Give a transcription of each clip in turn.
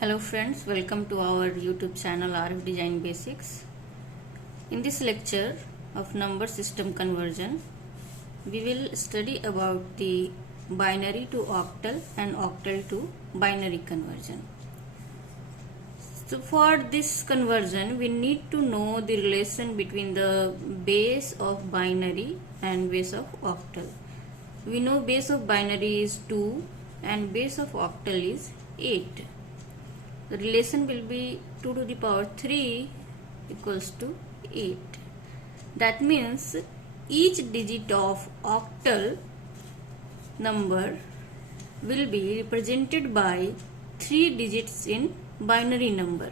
Hello friends, welcome to our YouTube channel RF Design Basics. In this lecture of number system conversion, we will study about the binary to octal and octal to binary conversion. So for this conversion, we need to know the relation between the base of binary and base of octal. We know base of binary is 2 and base of octal is 8. The relation will be 2 to the power 3 equals to 8. That means each digit of octal number will be represented by 3 digits in binary number.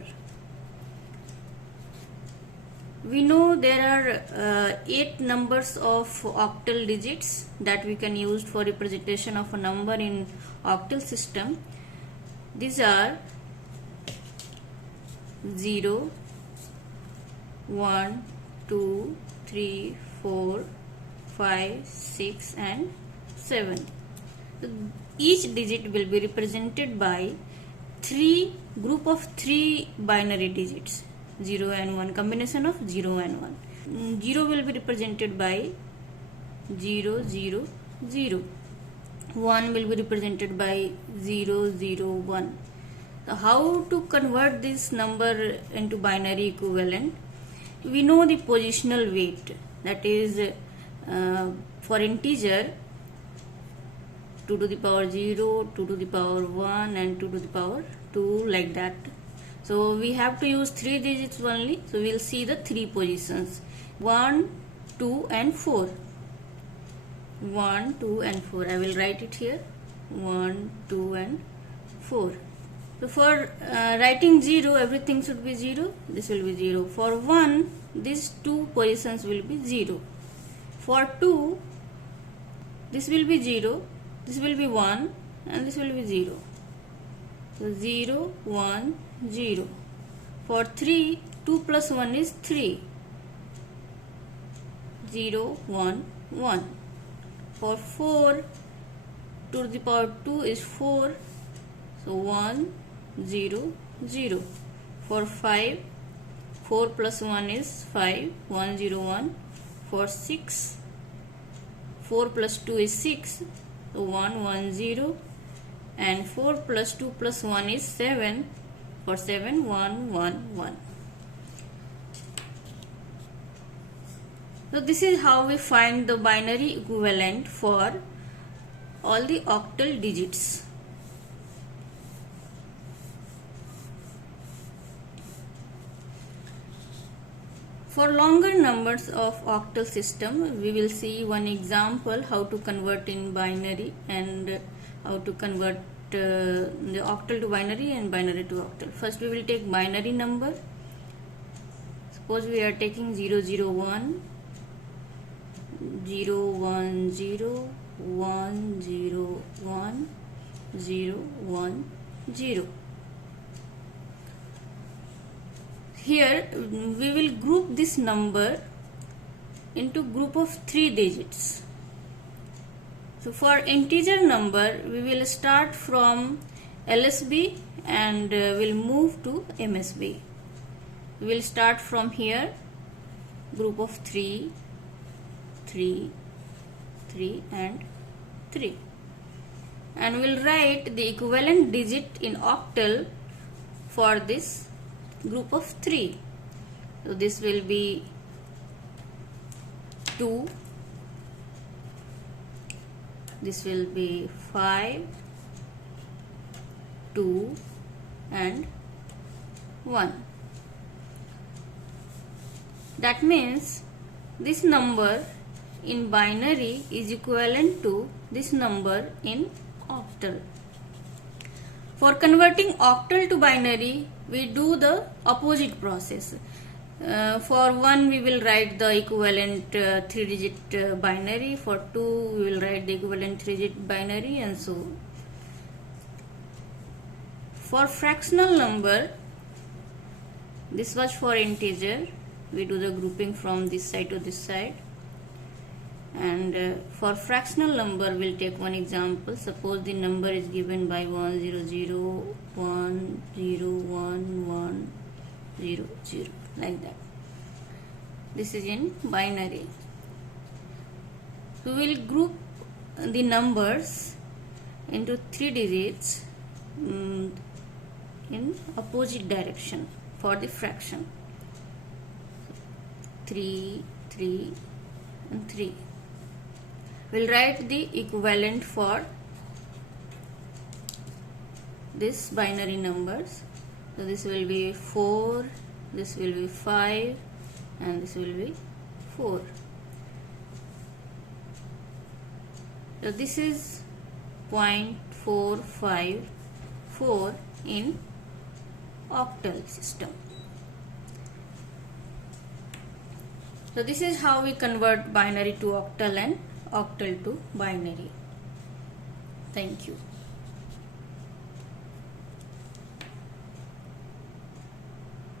We know there are 8 numbers of octal digits that we can use for representation of a number in octal system. These are 0, 1, 2, 3, 4, 5, 6 and 7. So each digit will be represented by group of 3 binary digits, 0 and 1, combination of 0 and 1. 0 will be represented by 0, 0, 0. 1 will be represented by 0, 0, 1. How to convert this number into binary equivalent? We know the positional weight, that is for integer 2 to the power 0, 2 to the power 1 and 2 to the power 2, like that. So we have to use 3 digits only. So we will see the 3 positions, 1, 2 and 4. 1, 2 and 4. I will write it here, 1, 2 and 4. So for writing 0, everything should be 0. This will be 0. For 1, these 2 positions will be 0. For 2, this will be 0, this will be 1 and this will be 0. So 0, 1, 0. For 3, 2 plus 1 is 3. 0, 1, 1. For 4, 2 to the power 2 is 4. So 1, 0, 0. For 5, 4 plus 1 is 5, 1, 0, 1. For 6, 4 plus 2 is 6, so 1, 1, 0. And 4 plus 2 plus 1 is 7, for 7, 1, 1, 1. So this is how we find the binary equivalent for all the octal digits. For longer numbers of octal system, we will see one example how to convert in binary and how to convert the octal to binary and binary to octal. First we will take binary number. Suppose we are taking 0, 0, 1, 0, 1, 0, 1, 0, 1, 0, 1, 0. Here we will group this number into group of 3 digits. So for integer number, we will start from LSB and will move to MSB. We will start from here, group of 3, 3, 3 and 3. And we will write the equivalent digit in octal for this group of 3. So this will be 2, this will be 5, 2 and 1. That means this number in binary is equivalent to this number in octal. For converting octal to binary, we do the opposite process. For 1, we will write the equivalent 3-digit binary. For 2, we will write the equivalent 3-digit binary, and so on. For fractional number, this was for integer. We do the grouping from this side to this side. And for fractional number, we'll take one example. Suppose the number is given by 100101100, like that. This is in binary. We will group the numbers into 3 digits in opposite direction for the fraction. 3, 3 and 3. We'll write the equivalent for this binary numbers. So this will be 4, this will be 5 and this will be 4. So this is 0.454 in octal system. So this is how we convert binary to octal and octal to binary. Thank you.